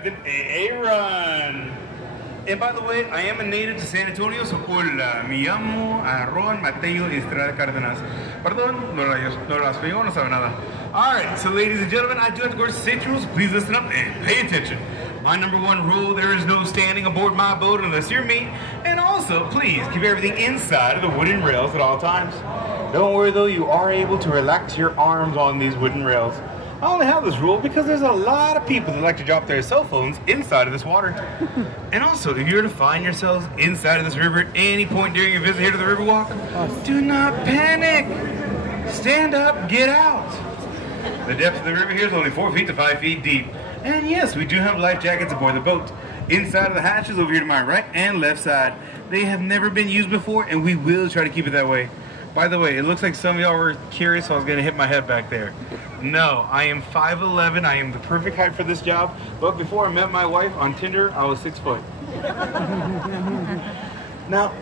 AA run. And by the way, I am a native to San Antonio, so hola, me llamo Aaron Mateo Estrada Cárdenas. Perdón, no las pegó, no sabe nada. Alright, so ladies and gentlemen, I do have to go to safety rules. Please listen up and pay attention. My number one rule, there is no standing aboard my boat unless you're me. And also, please keep everything inside of the wooden rails at all times. Don't worry though, you are able to relax your arms on these wooden rails. I only have this rule because there's a lot of people that like to drop their cell phones inside of this water. And also, if you were to find yourselves inside of this river at any point during your visit here to the Riverwalk, do not panic. Stand up, get out. The depth of the river here is only 4 feet to 5 feet deep. And yes, we do have life jackets aboard the boat. Inside of the hatches over here to my right and left side. They have never been used before, and we will try to keep it that way. By the way, it looks like some of y'all were curious, so I was going to hit my head back there. No, I am 5'11". I am the perfect height for this job. But before I met my wife on Tinder, I was 6 foot. Now,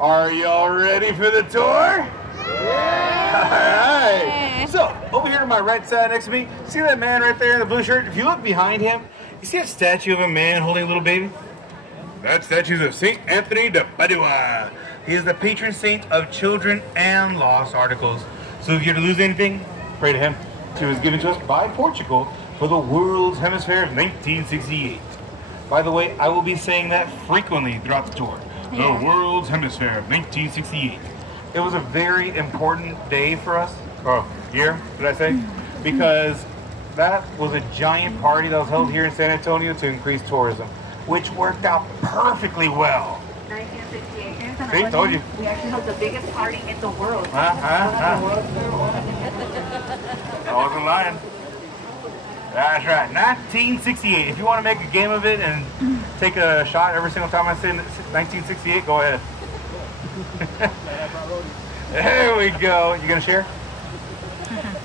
are y'all ready for the tour? Yeah! All right. So, over here to my right side next to me, see that man right there in the blue shirt? If you look behind him, you see that statue of a man holding a little baby? That statue is of St. Anthony de Padua. He is the patron saint of children and lost articles. So if you're to lose anything, pray to him. He was given to us by Portugal for the World's Hemisphere of 1968. By the way, I will be saying that frequently throughout the tour. Yeah. The World's Hemisphere of 1968. It was a very important day for us. Oh, year, did I say? Because that was a giant party that was held here in San Antonio to increase tourism, which worked out perfectly well. 1968. See, told you. We actually held the biggest party in the world. I wasn't lying. That's right, 1968. If you want to make a game of it and take a shot every single time I say 1968, go ahead. There we go. You gonna share?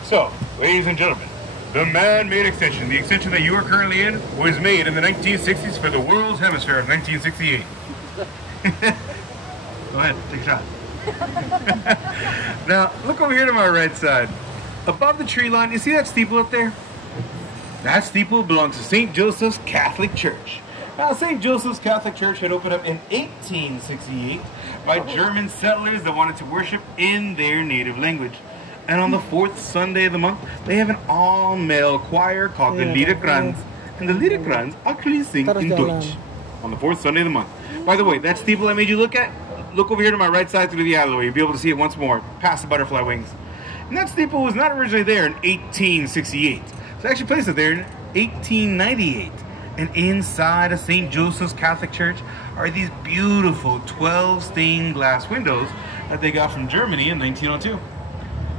So, ladies and gentlemen, the man-made extension, the extension that you are currently in, was made in the 1960s for the World's Hemisphere of 1968. Go ahead, take a shot. Now, look over here to my right side. Above the tree line, you see that steeple up there? That steeple belongs to St. Joseph's Catholic Church. Now, St. Joseph's Catholic Church had opened up in 1868 by German settlers that wanted to worship in their native language. And on the 4th Sunday of the month, they have an all-male choir called the Liederkranz. And the Liederkranz actually sing in Deutsch on the 4th Sunday of the month. By the way, that steeple I made you look at, look over here to my right side through the alleyway. You'll be able to see it once more, past the butterfly wings. And that steeple was not originally there in 1868. They actually placed it there in 1898. And inside of St. Joseph's Catholic Church are these beautiful 12 stained glass windows that they got from Germany in 1902.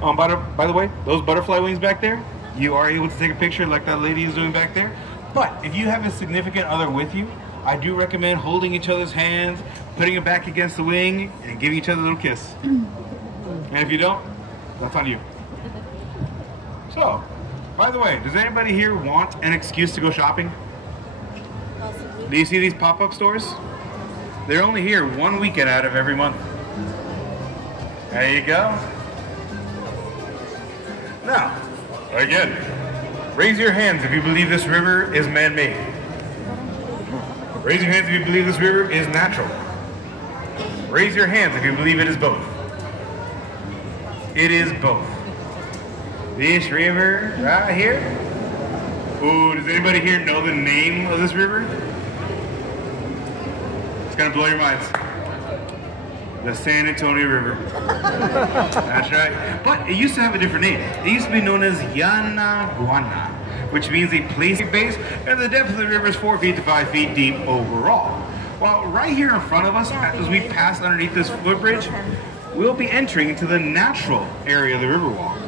By the way, those butterfly wings back there, you are able to take a picture like that lady is doing back there. But if you have a significant other with you, I do recommend holding each other's hands, putting it back against the wing, and giving each other a little kiss. And if you don't, that's on you. So, by the way, does anybody here want an excuse to go shopping? Do you see these pop-up stores? They're only here 1 weekend out of every month. There you go. Now, again, raise your hands if you believe this river is man-made. Raise your hands if you believe this river is natural. Raise your hands if you believe it is both. It is both. This river right here. Ooh, does anybody here know the name of this river? It's gonna blow your minds. The San Antonio River. That's right. But it used to have a different name. It used to be known as Yanaguana, which means a place base, and the depth of the river is 4 feet to 5 feet deep overall. Well, right here in front of us, as we pass underneath this footbridge, we'll be entering into the natural area of the Riverwalk.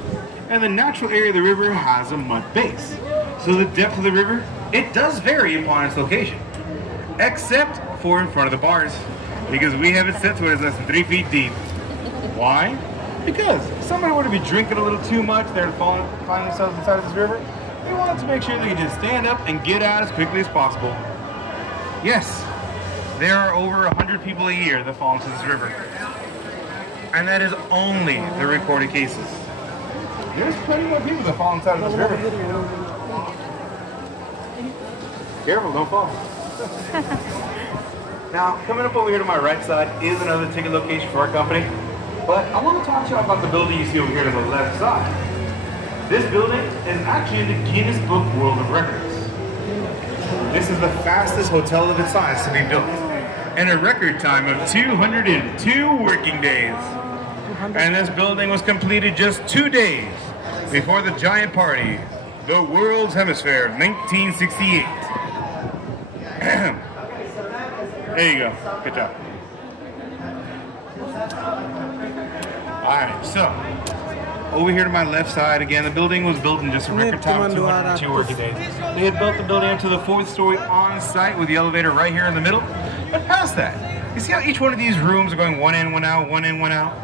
And the natural area of the river has a mud base. So the depth of the river, it does vary upon its location. Except for in front of the bars, because we have it set to where it's less than 3 feet deep. Why? Because if somebody were to be drinking a little too much, they're find themselves inside of this river, they want to make sure they can just stand up and get out as quickly as possible. Yes, there are over 100 people a year that fall into this river. And that is only the recorded cases. There's plenty more people that fall inside of this river. Careful, don't fall. Now, coming up over here to my right side is another ticket location for our company. But I want to talk to you about the building you see over here to the left side. This building is actually in the Guinness Book World of Records. This is the fastest hotel of its size to be built in a record time of 202 working days. And this building was completed just 2 days before the giant party, the World's Hemisphere, 1968. There you go. Good job. Alright, so over here to my left side, again, the building was built in just a record time of 202 working days. They had built the building up to the 4th story on site with the elevator right here in the middle. But past that, you see how each one of these rooms are going one in, one out, one in, one out?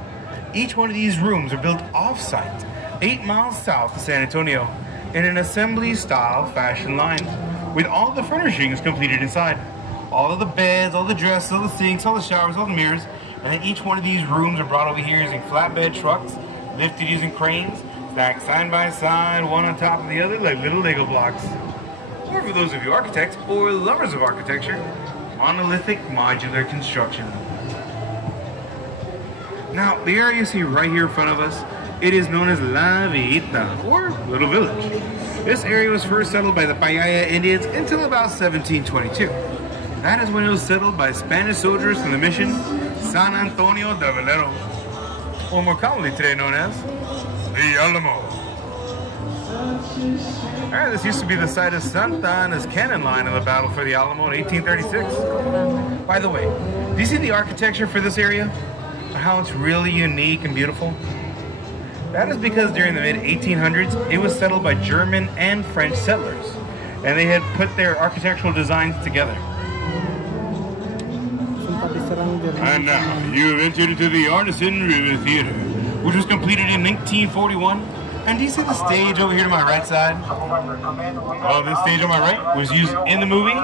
Each one of these rooms are built off-site, 8 miles south of San Antonio, in an assembly-style fashion line, with all the furnishings completed inside. All of the beds, all the dressers, all the sinks, all the showers, all the mirrors, and then each one of these rooms are brought over here using flatbed trucks, lifted using cranes, stacked side by side, one on top of the other like little Lego blocks. Or for those of you architects or lovers of architecture, monolithic modular construction. Now, the area you see right here in front of us, it is known as La Villita, or Little Village. This area was first settled by the Payaya Indians until about 1722. That is when it was settled by Spanish soldiers from the mission San Antonio de Valero, or more commonly today known as the Alamo. Alright, this used to be the site of Santa Anna's cannon line in the battle for the Alamo in 1836. By the way, do you see the architecture for this area? How it's really unique and beautiful? That is because during the mid-1800s, it was settled by German and French settlers, and they had put their architectural designs together. And now, you have entered into the Artisan River Theater, which was completed in 1941. And do you see the stage over here to my right side? Oh, this stage on my right was used in the movie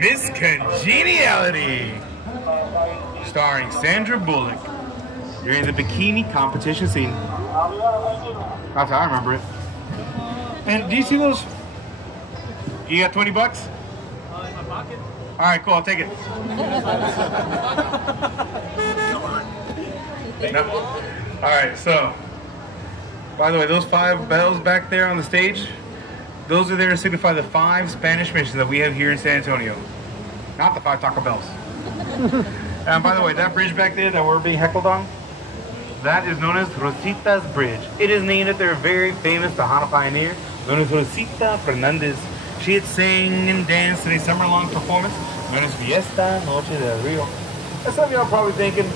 Miss Congeniality, starring Sandra Bullock during the bikini competition scene. That's how I remember it. And do you see those? You got 20 bucks? In my pocket. All right, cool. I'll take it. No. All right, so, by the way, those 5 bells back there on the stage, those are there to signify the 5 Spanish missions that we have here in San Antonio. Not the 5 Taco Bells. And by the way, that bridge back there that we're being heckled on, that is known as Rosita's Bridge. It is named after a very famous Tejano pioneer known as Rosita Fernandez. She had sang and danced in a summer-long performance known as Fiesta Noche del Rio. And some of y'all probably thinking,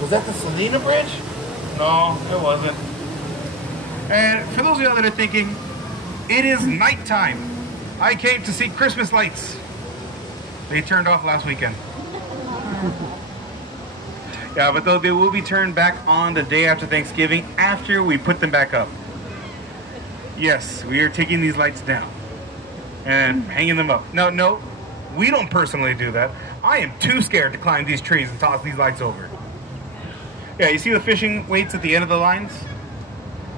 was that the Selena Bridge? No, it wasn't. And for those of y'all that are thinking, it is nighttime. I came to see Christmas lights. They turned off last weekend. Yeah, but they will be turned back on the day after Thanksgiving after we put them back up. Yes, we are taking these lights down and hanging them up. No, we don't personally do that. I am too scared to climb these trees and toss these lights over. Yeah, you see the fishing weights at the end of the lines?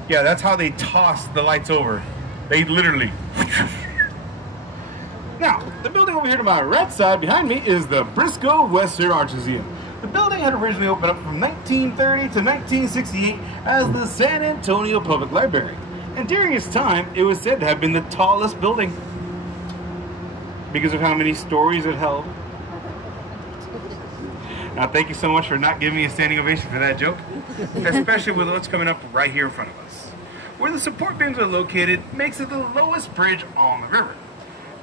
Yeah, that's how they toss the lights over. They literally... Now, the building over here to my right side behind me is the Briscoe Western Arts Museum. The building had originally opened up from 1930 to 1968 as the San Antonio Public Library. And during its time, it was said to have been the tallest building because of how many stories it held. Now, thank you so much for not giving me a standing ovation for that joke, especially with what's coming up right here in front of us. Where the support beams are located makes it the lowest bridge on the river.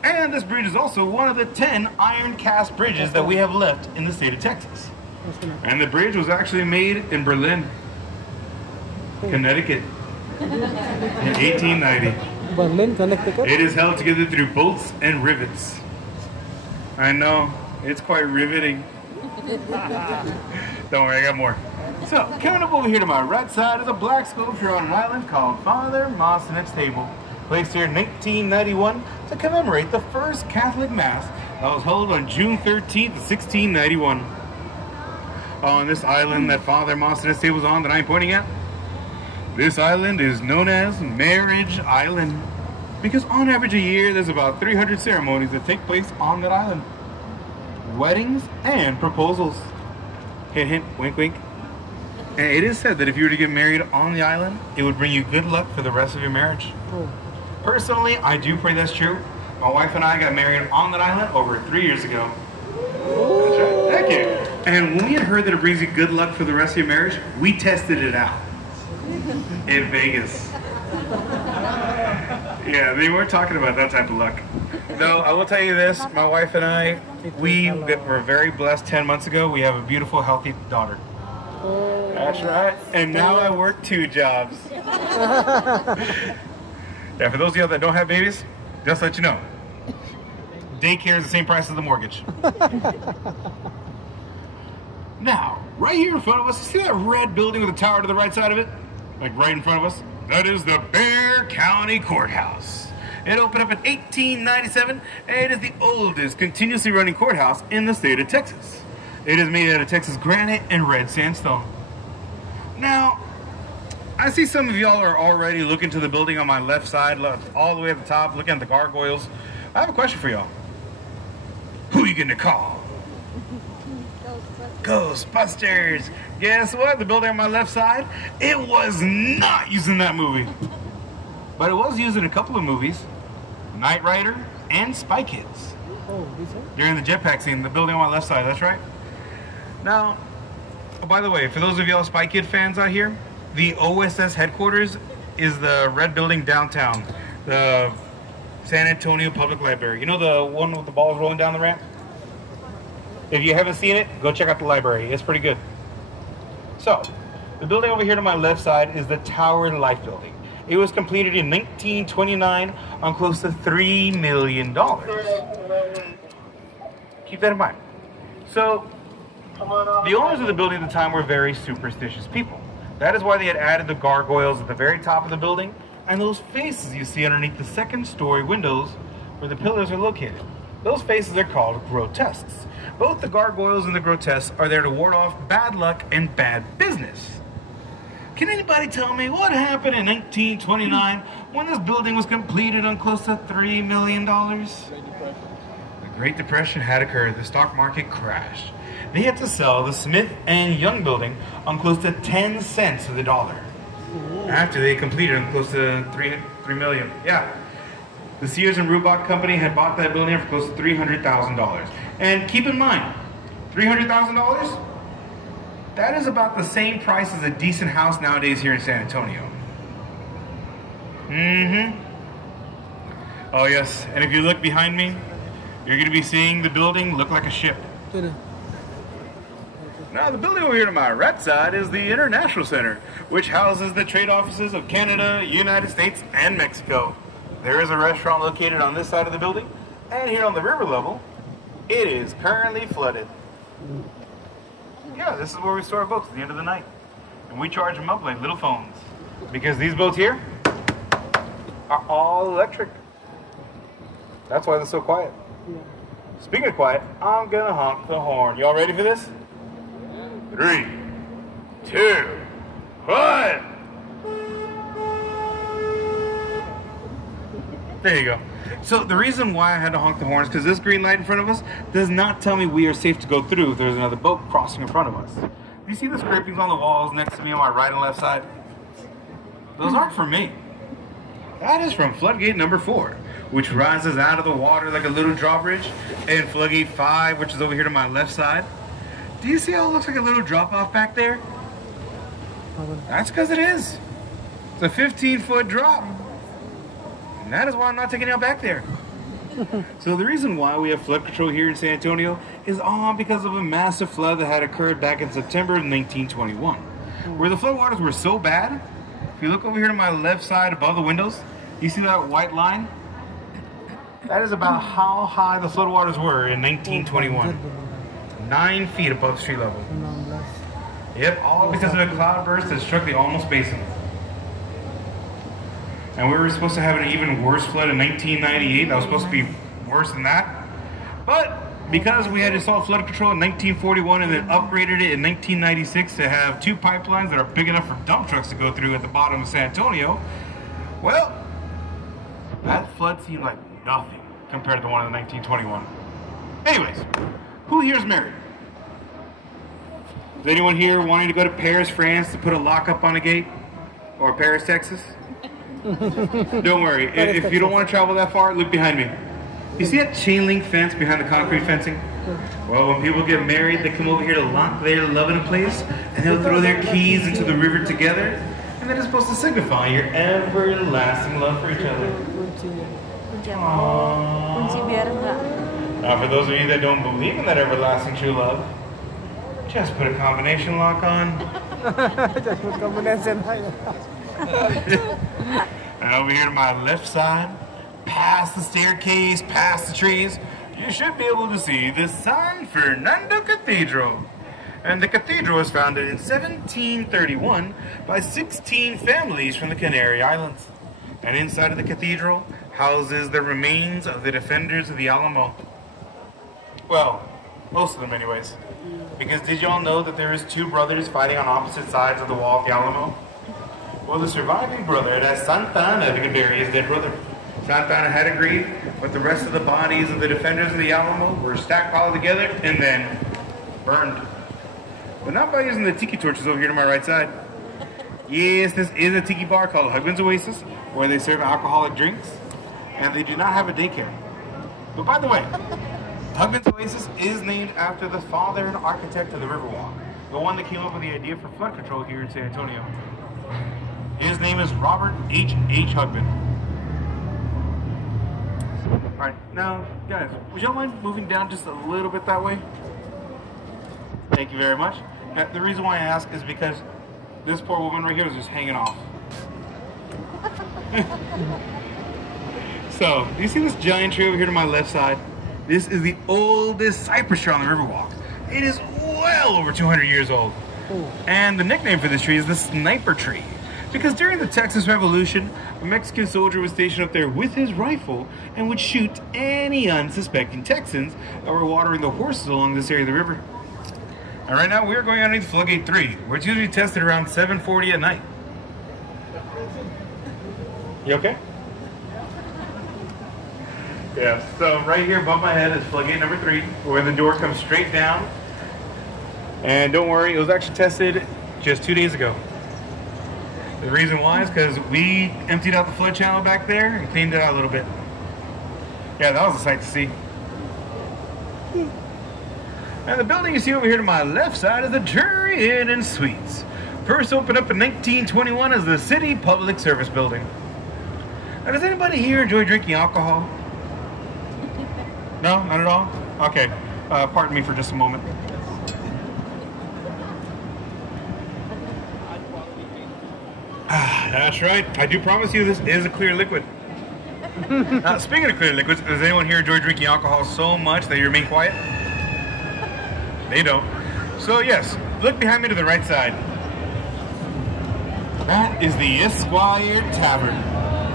And this bridge is also one of the 10 iron cast bridges that we have left in the state of Texas. And the bridge was actually made in Berlin, Connecticut, in 1890. Berlin, Connecticut? It is held together through bolts and rivets. I know, it's quite riveting. Don't worry, I got more. So, coming up over here to my right side is a black sculpture on an island called Father Massenet's Table, placed here in 1991 to commemorate the first Catholic Mass that was held on June 13th, 1691. On this island that Father Massenet's Table was on that I'm pointing at, this island is known as Marriage Island. Because on average a year, there's about 300 ceremonies that take place on that island. Weddings and proposals. Hint, hint, wink, wink. And it is said that if you were to get married on the island, it would bring you good luck for the rest of your marriage. Oh. Personally, I do pray that's true. My wife and I got married on that island over 3 years ago. That's right. Thank you. And when we had heard that it brings you good luck for the rest of your marriage, we tested it out in Vegas. Yeah, they weren't talking about that type of luck. No, I will tell you this, my wife and I, we were very blessed 10 months ago. We have a beautiful, healthy daughter. That's right. And now I work 2 jobs. Yeah, for those of you that don't have babies, just let you know. Daycare is the same price as the mortgage. Now, right here in front of us, see that red building with a tower to the right side of it? Like right in front of us? That is the Bexar County Courthouse. It opened up in 1897, and it is the oldest continuously running courthouse in the state of Texas. It is made out of Texas granite and red sandstone. Now, I see some of y'all are already looking to the building on my left side, all the way at the top, looking at the gargoyles. I have a question for y'all. Who are you going to call? Ghostbusters. Guess what? The building on my left side, it was not used in that movie. But it was used in a couple of movies. Knight Rider and Spy Kids. Oh, is it? During the jetpack scene, the building on my left side, that's right. Now, by the way, for those of y'all Spy Kid fans out here, the OSS headquarters is the red building downtown. The San Antonio Public Library. You know the one with the balls rolling down the ramp? If you haven't seen it, go check out the library. It's pretty good. So, the building over here to my left side is the Tower Life Building. It was completed in 1929 on close to $3 million. Keep that in mind. So, the owners of the building at the time were very superstitious people. That is why they had added the gargoyles at the very top of the building and those faces you see underneath the second-story windows where the pillars are located. Those faces are called grotesques. Both the gargoyles and the grotesques are there to ward off bad luck and bad business. Can anybody tell me what happened in 1929 when this building was completed on close to $3 million? The Great Depression had occurred. The stock market crashed. They had to sell the Smith and Young building on close to 10 cents of the dollar. After they completed on close to $3 million. Yeah. The Sears and Roebuck company had bought that building for close to $300,000. And keep in mind, $300,000? That is about the same price as a decent house nowadays here in San Antonio. Oh yes, and if you look behind me, you're going to be seeing the building look like a ship. Now the building over here to my right side is the International Center, which houses the trade offices of Canada, United States, and Mexico. There is a restaurant located on this side of the building, and here on the river level, it is currently flooded. Yeah, this is where we store our boats at the end of the night. And we charge them up like little phones. Because these boats here are all electric. That's why they're so quiet. Speaking of quiet, I'm gonna honk the horn. Y'all ready for this? 3, 2, 1. There you go. So the reason why I had to honk the horn is because this green light in front of us does not tell me we are safe to go through if there's another boat crossing in front of us. Do you see the scrapings on the walls next to me on my right and left side? Those aren't for me. That is from floodgate number 4, which rises out of the water like a little drawbridge, and floodgate 5, which is over here to my left side. Do you see how it looks like a little drop-off back there? That's because it is. It's a 15-foot drop. And that is why I'm not taking y'all back there. So the reason why we have flood control here in San Antonio is all because of a massive flood that had occurred back in September of 1921. Where the floodwaters were so bad, if you look over here to my left side above the windows, you see that white line? That is about how high the floodwaters were in 1921. 9 feet above street level. Yep, all because of a cloudburst that struck the Almost Basin. And we were supposed to have an even worse flood in 1998. That was supposed to be worse than that. But because we had installed flood control in 1941 and then upgraded it in 1996 to have 2 pipelines that are big enough for dump trucks to go through at the bottom of San Antonio, well, that flood seemed like nothing compared to the one in 1921. Anyways, who here is married? Is anyone here wanting to go to Paris, France to put a lockup on a gate? Or Paris, Texas? Don't worry, if you don't want to travel that far, look behind me. You see that chain link fence behind the concrete fencing? Well, when people get married, they come over here to lock their love in place, and they'll throw their keys into the river together, and that is supposed to signify your everlasting love for each other. Aww. Now, for those of you that don't believe in that everlasting true love, just put a combination lock on. And over here to my left side, past the staircase, past the trees, you should be able to see the San Fernando Cathedral. And the cathedral was founded in 1731 by 16 families from the Canary Islands. And inside of the cathedral houses the remains of the defenders of the Alamo. Well, most of them anyways. Because did y'all know that there is two brothers fighting on opposite sides of the wall of the Alamo? Well, the surviving brother, that's Santa Anna, to bury his dead brother. Santa Anna had agreed, but the rest of the bodies of the defenders of the Alamo were stockpiled together and then burned. But not by using the tiki torches over here to my right side. Yes, this is a tiki bar called Husband's Oasis, where they serve alcoholic drinks, and they do not have a daycare. But by the way, Husband's Oasis is named after the father and architect of the Riverwalk, the one that came up with the idea for flood control here in San Antonio. His name is Robert H. Hugman. Alright, now, guys, would y'all mind moving down just a little bit that way? Thank you very much. Now, the reason why I ask is because this poor woman right here is just hanging off. So, do you see this giant tree over here to my left side? This is the oldest cypress tree on the Riverwalk. It is well over 200 years old. And the nickname for this tree is the sniper tree. Because during the Texas Revolution, a Mexican soldier was stationed up there with his rifle and would shoot any unsuspecting Texans that were watering the horses along this area of the river. And right now we are going underneath Floodgate 3, where it's usually tested around 7:40 at night. You okay? Yeah, so right here above my head is Floodgate number 3, where the door comes straight down. And don't worry, it was actually tested just 2 days ago. The reason why is because we emptied out the flood channel back there and cleaned it out a little bit. Yeah, that was a sight to see. And the building you see over here to my left side is the Drury Inn and Suites. First opened up in 1921 as the City Public Service Building. Now, does anybody here enjoy drinking alcohol? No, not at all? Okay, pardon me for just a moment. That's right. I do promise you this is a clear liquid. Now, speaking of clear liquids, does anyone here enjoy drinking alcohol so much that you remain quiet? They don't. So yes, look behind me to the right side. That is the Esquire Tavern.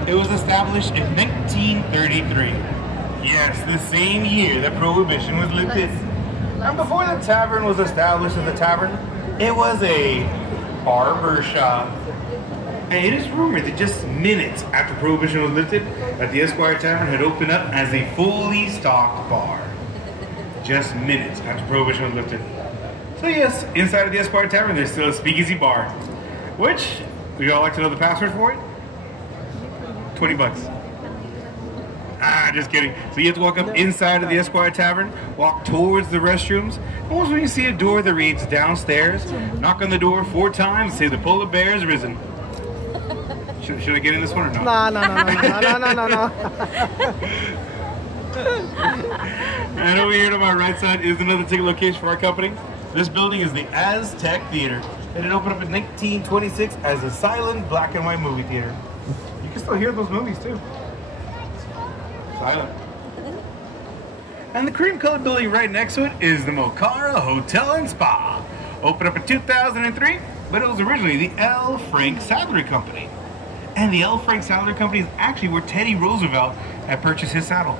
It was established in 1933. Yes, the same year that Prohibition was lifted. And before the tavern was established as a tavern, it was a barber shop. And it is rumored that just minutes after Prohibition was lifted, that the Esquire Tavern had opened up as a fully stocked bar. Just minutes after Prohibition was lifted. So yes, inside of the Esquire Tavern, there's still a speakeasy bar. Which, would y'all like to know the password for it? 20 bucks. Ah, just kidding. So you have to walk up inside of the Esquire Tavern, walk towards the restrooms, and once when you see a door that reads downstairs, knock on the door 4 times and say the polar bear has risen. Should I get in this one or no? No. And over here to my right side is another ticket location for our company. This building is the Aztec Theater, and it opened up in 1926 as a silent black and white movie theater. You can still hear those movies too. Silent. And the cream-colored building right next to it is the Mocara Hotel and Spa. Opened up in 2003, but it was originally the L. Frank Saddlery Company. And the L. Frank Saddlery Company is actually where Teddy Roosevelt had purchased his saddle.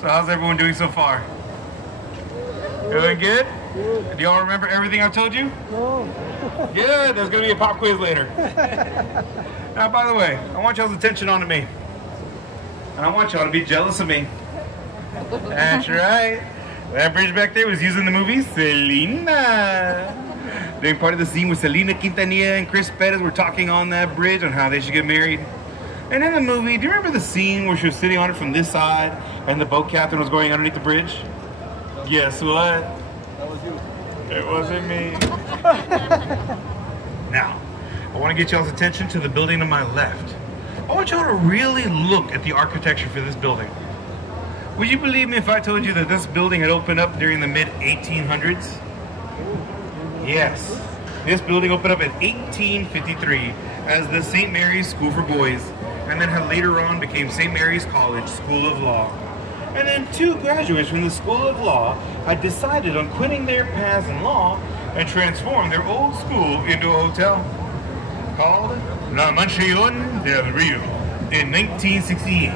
So how's everyone doing so far? Doing good? Do y'all remember everything I told you? No. Yeah, there's gonna be a pop quiz later. Now, by the way, I want y'all's attention on me. And I want y'all to be jealous of me. That's right. That bridge back there was used in the movie Selena. During part of the scene where Selena Quintanilla and Chris Perez were talking on that bridge on how they should get married. And in the movie, do you remember the scene where she was sitting on it from this side and the boat captain was going underneath the bridge? Guess what? That was you. It wasn't me. Now, I want to get y'all's attention to the building to my left. I want y'all to really look at the architecture for this building. Would you believe me if I told you that this building had opened up during the mid-1800s? Yes. This building opened up in 1853 as the St. Mary's School for Boys, and then had later on became St. Mary's College School of Law. And then 2 graduates from the School of Law had decided on quitting their paths in law and transformed their old school into a hotel called La Mansión del Rio in 1968.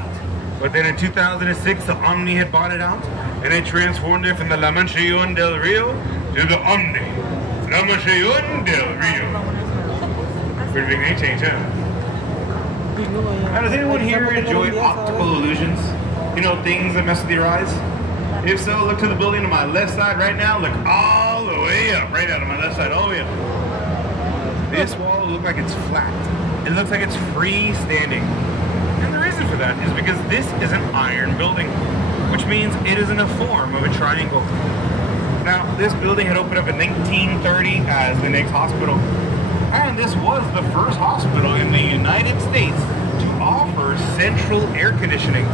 But then in 2006, the Omni had bought it out, and it transformed it from the La Mansión del Rio to the Omni. La Mansión del Rio. Pretty big name change, huh? Now, does anyone here enjoy optical illusions? You know, things that mess with your eyes? If so, look to the building on my left side right now. Look all the way up, right out on my left side, all the way up. This wall will look like it's flat. It looks like it's freestanding. And the reason for that is because this is an iron building, which means it is in a form of a triangle. Now, this building had opened up in 1930 as the Nix Hospital. And this was the first hospital in the United States to offer central air conditioning.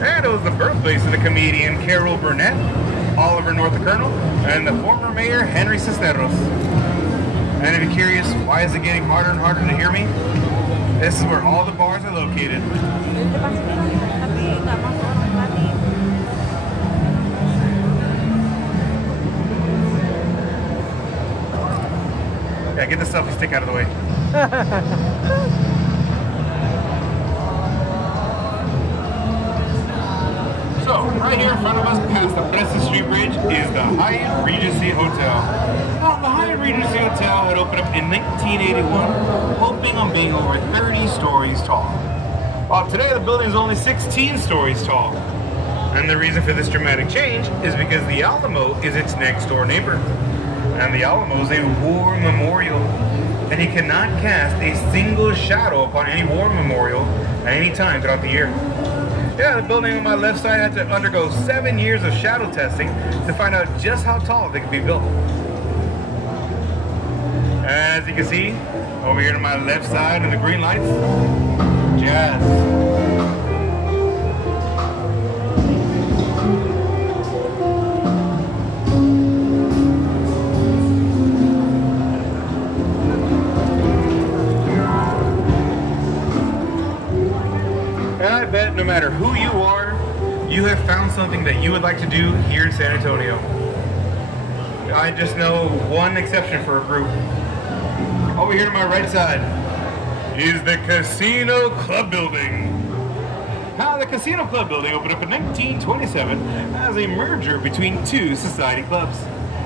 And it was the birthplace of the comedian Carol Burnett, Oliver North the Colonel, and the former mayor Henry Cisneros. And if you're curious, why is it getting harder and harder to hear me? This is where all the bars are located. Yeah, get the selfie stick out of the way. So, right here in front of us, past the Preston Street Bridge, is the Hyatt Regency Hotel. Now, the Hyatt Regency Hotel had opened up in 1981, hoping on being over 30 stories tall. While today the building is only 16 stories tall. And the reason for this dramatic change is because the Alamo is its next door neighbor. And the Alamo is a war memorial, and he cannot cast a single shadow upon any war memorial at any time throughout the year. Yeah, the building on my left side had to undergo 7 years of shadow testing to find out just how tall they could be built. As you can see, over here to my left side in the green lights, jazz. And I bet no matter who you are, you have found something that you would like to do here in San Antonio. I just know one exception for a group. Over here to my right side is the Casino Club Building. Now, the Casino Club Building opened up in 1927 as a merger between 2 society clubs,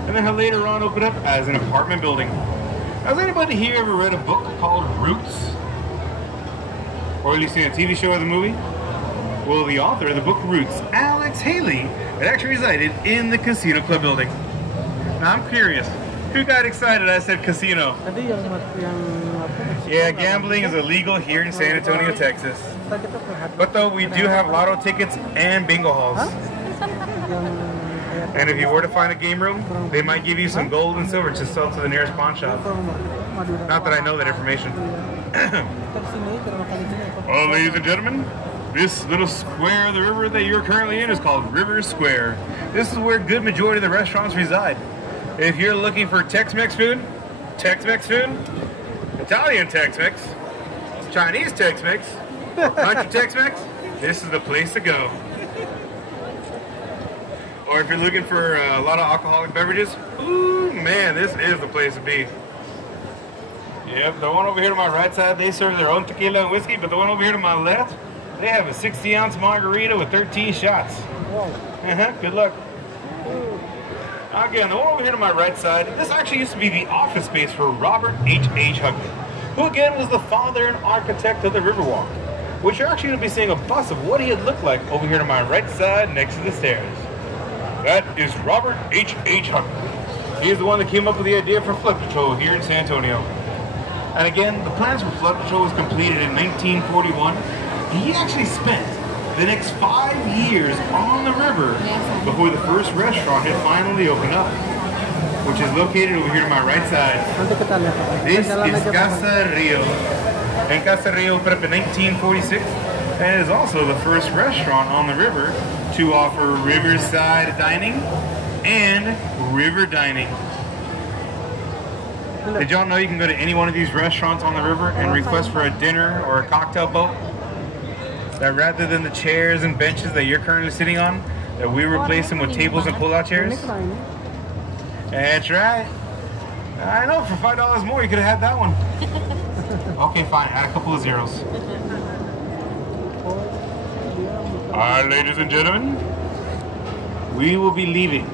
and then later on opened up as an apartment building. Has anybody here ever read a book called Roots? Or at least seen a TV show or the movie? Well, the author of the book Roots, Alex Haley, had actually resided in the Casino Club Building. Now, I'm curious, who got excited I said casino? Yeah, gambling is illegal here in San Antonio, Texas. But though, we do have lotto tickets and bingo halls. And if you were to find a game room, they might give you some gold and silver to sell to the nearest pawn shop. Not that I know that information. Well, ladies and gentlemen, this little square of the river that you're currently in is called River Square. This is where a good majority of the restaurants reside. If you're looking for Tex-Mex food, Italian Tex-Mex, Chinese Tex-Mex, or country Tex-Mex, this is the place to go. Or if you're looking for a lot of alcoholic beverages, ooh, man, this is the place to be. Yep, the one over here to my right side, they serve their own tequila and whiskey, but the one over here to my left, they have a 60-ounce margarita with 13 shots. Good luck. Again, the one over here to my right side, this actually used to be the office space for Robert H. Hughley, who again was the father and architect of the Riverwalk, which you're actually going to be seeing a bust of what he had looked like over here to my right side next to the stairs. That is Robert H. Hughley. He is the one that came up with the idea for Flood Patrol here in San Antonio. And again, the plans for Flood Patrol was completed in 1941. He actually spent the next 5 years on the river before the first restaurant had finally opened up, which is located over here to my right side. This is Casa Rio. And Casa Rio opened up in 1946 and is also the first restaurant on the river to offer riverside dining and river dining. Did y'all know you can go to any one of these restaurants on the river and request for a dinner or a cocktail boat? That rather than the chairs and benches that you're currently sitting on, that we replace them with tables and pull-out chairs? That's right. I know, for $5 more you could have had that one. Okay, fine, add a couple of zeros. Alright, ladies and gentlemen, we will be leaving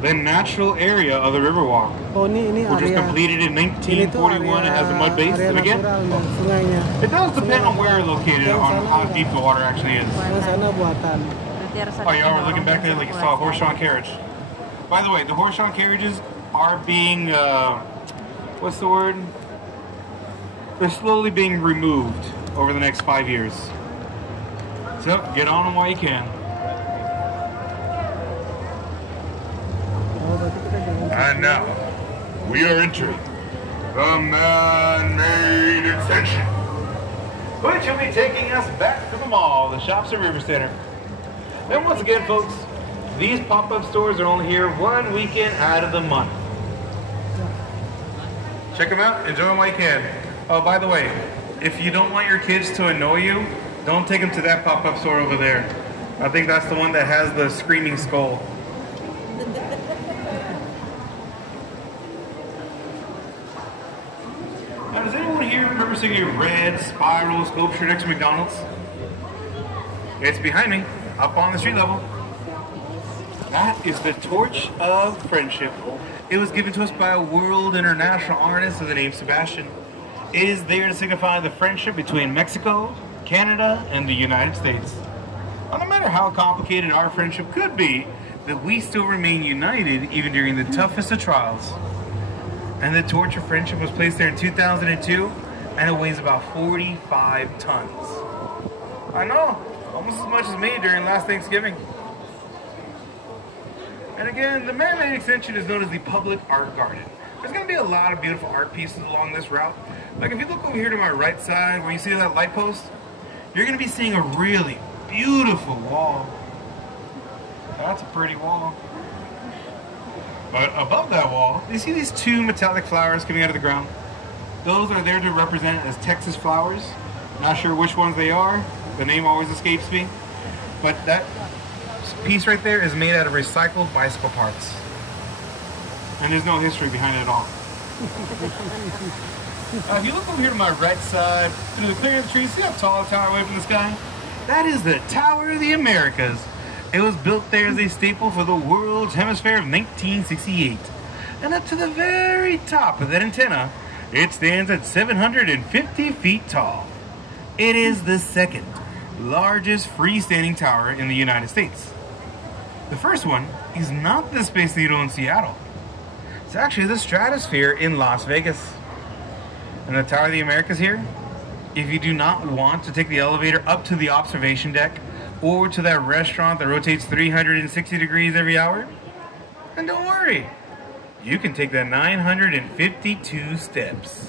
the natural area of the Riverwalk, which was completed in 1941 and has a mud base. And again, it does depend on where you're located, on how deep the water actually is. Oh, y'all were looking back there like you saw a horse-drawn carriage. By the way, the horse-drawn carriages are being, what's the word? They're slowly being removed over the next 5 years. So, get on them while you can. And now, we are entering the man-made extension, which will be taking us back to the mall, the shops at River Center. And once again, folks, these pop-up stores are only here 1 weekend out of the month. Check them out, enjoy them while you can. Oh, by the way, if you don't want your kids to annoy you, don't take them to that pop-up store over there. I think that's the one that has the screaming skull. Now, does anyone here remember seeing a red spiral sculpture next to McDonald's? It's behind me, up on the street level. That is the Torch of Friendship. It was given to us by a world international artist of the name Sebastian. It is there to signify the friendship between Mexico, Canada, and the United States. Well, no matter how complicated our friendship could be, that we still remain united even during the toughest of trials. And the Torch of Friendship was placed there in 2002, and it weighs about 45 tons. I know, almost as much as me during last Thanksgiving. And again, the man-made extension is known as the Public Art Garden. There's going to be a lot of beautiful art pieces along this route. Like if you look over here to my right side, where you see that light post, you're going to be seeing a really beautiful wall. That's a pretty wall. But above that wall, you see these two metallic flowers coming out of the ground? Those are there to represent as Texas flowers. Not sure which ones they are. The name always escapes me. But that piece right there is made out of recycled bicycle parts. And there's no history behind it at all. If you look over here to my right side, through the clearing of the trees, see how tall the tower away from the sky? That is the Tower of the Americas. It was built there as a staple for the World's Hemisphere of 1968. And up to the very top of that antenna, it stands at 750 feet tall. It is the second largest freestanding tower in the United States. The first one is not the Space Needle in Seattle. It's actually the Stratosphere in Las Vegas. And the Tower of the Americas here, if you do not want to take the elevator up to the observation deck or to that restaurant that rotates 360 degrees every hour, then don't worry. You can take the 952 steps.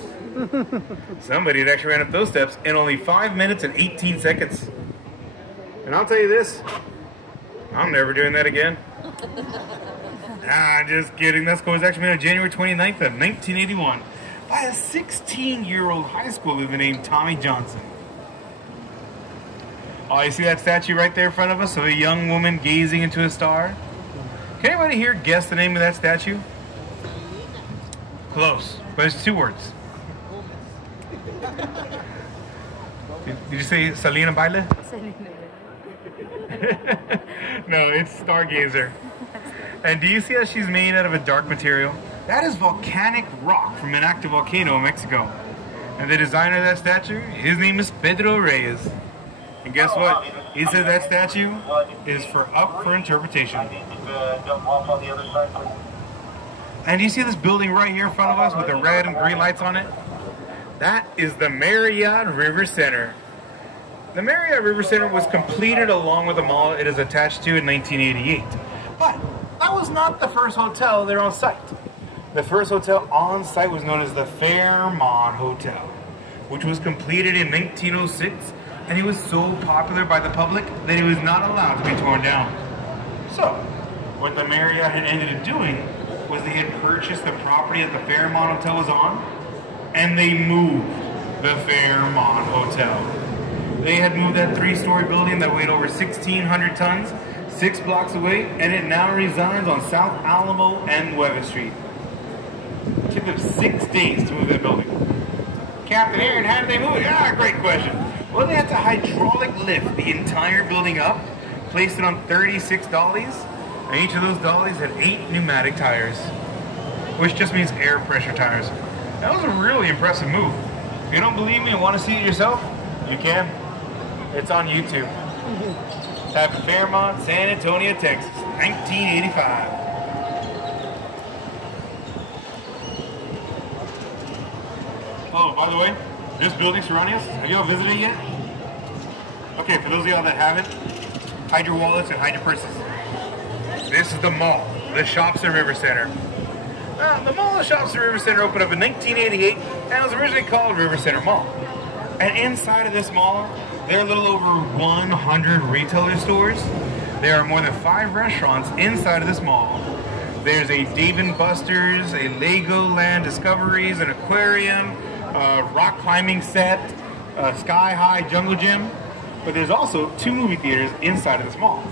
Somebody had actually ran up those steps in only 5 minutes and 18 seconds. And I'll tell you this, I'm never doing that again. Nah, just kidding. That score was actually made on January 29th of 1981 by a 16-year-old high schooler named Tommy Johnson. Oh, you see that statue right there in front of us of a young woman gazing into a star? Can anybody here guess the name of that statue? Close, but it's 2 words. Did you say Selena Baile? No, it's Stargazer. And do you see how she's made out of a dark material? That is volcanic rock from an active volcano in Mexico. And the designer of that statue, his name is Pedro Reyes. And guess what? He said that statue is up for interpretation. And do you see this building right here in front of us with the red and green lights on it? That is the Marriott River Center. The Marriott River Center was completed along with the mall it is attached to in 1988. But that was not the first hotel there on site. The first hotel on site was known as the Fairmont Hotel, which was completed in 1906, and it was so popular by the public that it was not allowed to be torn down. So, what the Marriott had ended up doing was they had purchased the property that the Fairmont Hotel was on, and they moved the Fairmont Hotel. They had moved that 3-story building that weighed over 1,600 tons 6 blocks away, and it now resides on South Alamo and Weber Street. It took them 6 days to move that building. Captain Aaron, how did they move it? Ah, great question. Well, they had to hydraulic lift the entire building up, placed it on 36 dollies, and each of those dollies had 8 pneumatic tires, which just means air pressure tires. That was a really impressive move. If you don't believe me and want to see it yourself, you can. It's on YouTube. Type in Fairmont, San Antonio, Texas, 1985. Oh, by the way, this building surrounding us, have y'all visited it yet? Okay, for those of y'all that haven't, hide your wallets and hide your purses. This is the mall, the Shops and River Center. The mall, the Shops and River Center opened up in 1988 and was originally called River Center Mall. And inside of this mall, there are a little over 100 retailer stores. There are more than 5 restaurants inside of this mall. There's a Dave & Buster's, a Legoland Discoveries, an aquarium, a rock climbing set, a Sky High Jungle Gym. But there's also 2 movie theaters inside of this mall.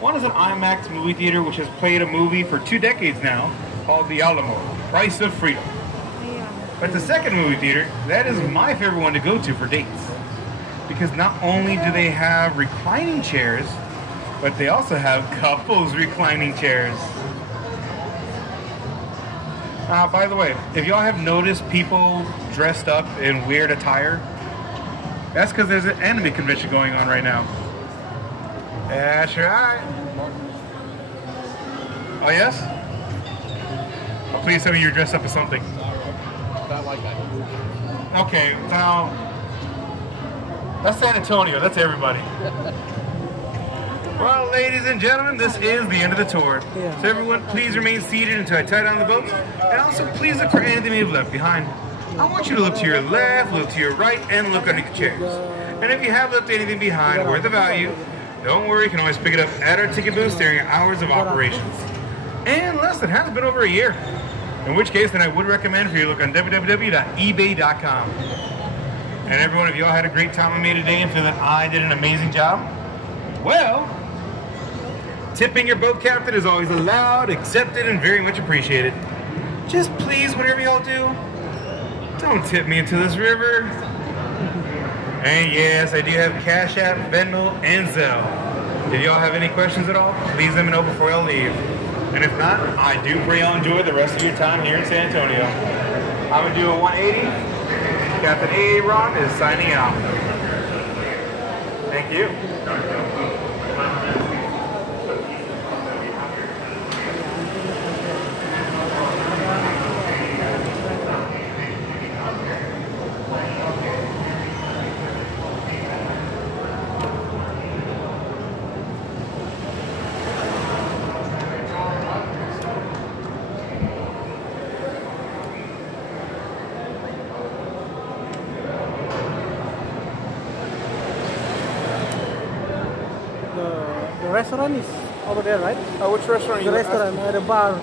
One is an IMAX movie theater which has played a movie for 2 decades now called The Alamo, Price of Freedom. But the second movie theater, that is my favorite one to go to for dates. Because not only do they have reclining chairs, but they also have couples reclining chairs. By the way, if y'all have noticed people dressed up in weird attire, that's because there's an anime convention going on right now. That's right. Oh yes? Oh, please tell me you're dressed up as something. Not like that. Okay, now that's San Antonio. That's everybody. Well, ladies and gentlemen, this is the end of the tour. So everyone, please remain seated until I tie down the boats. And also, please look for anything we've left behind. I want you to look to your left, look to your right, and look underneath the chairs. And if you have left anything behind worth of value, don't worry, you can always pick it up at our ticket booth during hours of operations. Unless it has been over a year. In which case, then I would recommend for you to look on www.ebay.com. And everyone, if y'all had a great time with me today and feel that I did an amazing job, well, tipping your boat captain is always allowed, accepted, and very much appreciated. Just please, whatever y'all do, don't tip me into this river. And yes, I do have Cash App, Venmo, and Zelle. If y'all have any questions at all, please let me know before y'all leave. And if not, I do pray y'all enjoy the rest of your time here in San Antonio. I'm going to do a 180. Captain Aaron is signing out. Thank you. The restaurant is over there, right? Which restaurant are you The restaurant, the bar.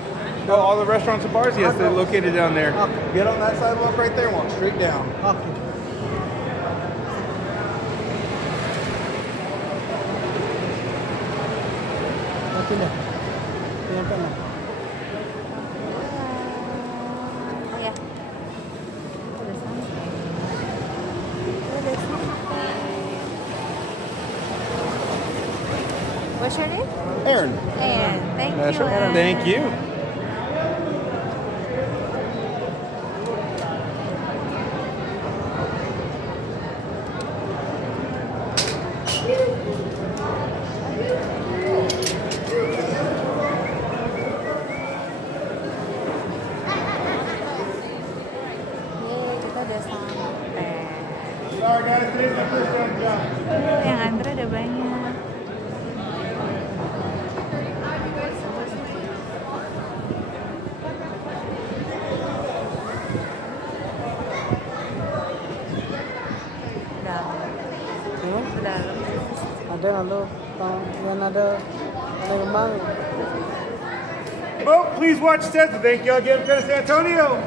Oh, all the restaurants and bars? Yes, they're located down there. Okay. Get on that sidewalk right there and walk straight down. Okay. Okay na. Ayan pa na. Oh yeah. What's your name? Aaron. Aaron. Thank That's you. right, Aaron. Thank you. Yeay, kita udah sampai. Sorry guys, today's my first time job. Yang antri ada banyak. Dalam. Dalam. Ada nanti yang ada kembang. Oh, please watch Seth. Thank you again for San Antonio.